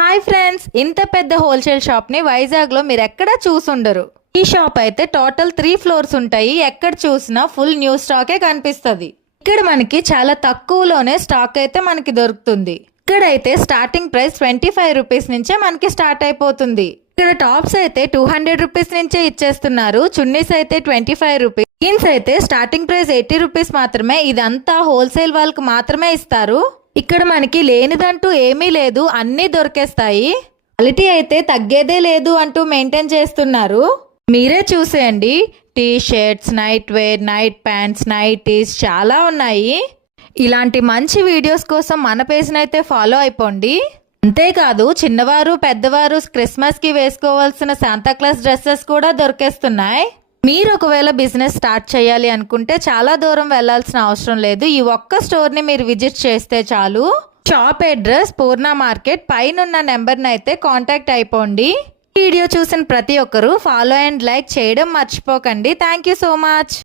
Hi friends, ఇంత పెద్ద wholesale shop ని వైజాగ్ లో మీరు ఎక్కడా చూసుండరు. ఈ షాప్ అయితే టోటల్ 3 ఫ్లోర్స్ ఉంటాయి. ఎక్కడ చూసినా ఫుల్ న్యూ స్టాకే కనిపిస్తుంది. ఇక్కడ మనకి చాలా తక్కువలోనే స్టాక్ అయితే మనకి దొరుకుతుంది. ఇక్కడైతే స్టార్టింగ్ ప్రైస్ 25 రూపీస్ నుంచే మనకి స్టార్ట్ అయిపోతుంది. ఇక్కడ టాప్స్ అయితే 200 రూపీస్ నుంచే ఇచ్చేస్తున్నారు. చున్నీస్ అయితే 25 రూపీస్, జీన్స్ అయితే స్టార్టింగ్ ప్రైస్ 80 రూపీస్ మాత్రమే. ఇదంతా హోల్సేల్ వాళ్ళకి మాత్రమే ఇస్తారు. ఇక్కడ మనకి లేనిదంటూ ఏమీ లేదు, అన్నీ దొరికేస్తాయి. క్వాలిటీ అయితే తగ్గేదే లేదు అంటూ మెయింటైన్ చేస్తున్నారు. మీరే చూసేయండి. T shirts, night wear, night pants, nighties చాలా ఉన్నాయి. ఇలాంటి మంచి వీడియోస్ కోసం మన పేజ్ని అయితే ఫాలో అయిపోండి. అంతేకాదు చిన్నవారు పెద్దవారు క్రిస్మస్కి వేసుకోవాల్సిన శాంతాక్లాస్ డ్రెస్సెస్ కూడా దొరికేస్తున్నాయి. మీరు ఒకవేళ బిజినెస్ స్టార్ట్ చేయాలి అనుకుంటే చాలా దూరం వెళ్లాల్సిన అవసరం లేదు. ఈ ఒక్క స్టోర్ ని మీరు విజిట్ చేస్తే చాలు. షాప్ అడ్రస్ పూర్ణ మార్కెట్, పైనున్న నెంబర్ని అయితే కాంటాక్ట్ అయిపోండి. వీడియో చూసిన ప్రతి ఒక్కరూ ఫాలో అండ్ లైక్ చేయడం మర్చిపోకండి. Thank you so much.